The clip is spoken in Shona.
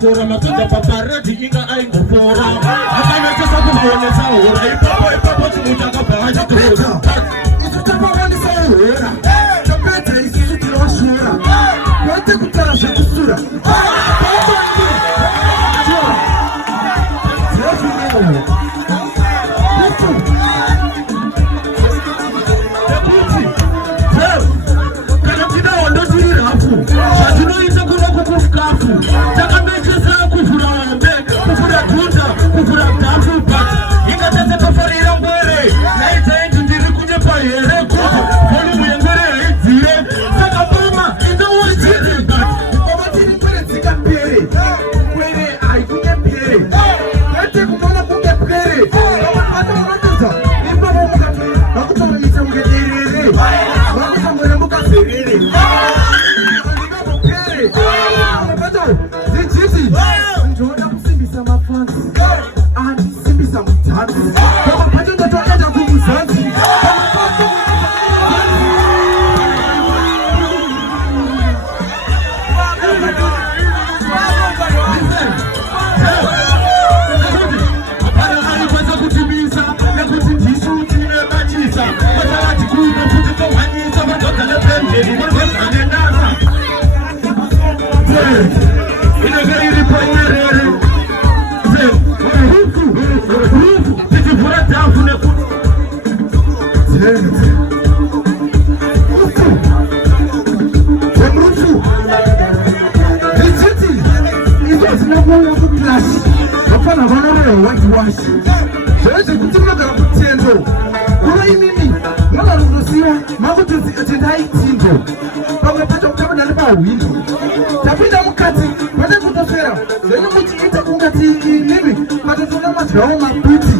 Kora matunda paparati inga aingo fora akana tesa kuone saura ipapo tumuta kabaja toza itu tapawani saura tapete isusu tilosura wote kutarasha kusura tapinda mukati, pate kutosera, leno kuti ita kungati nini, pate tuna mazvao mabuti.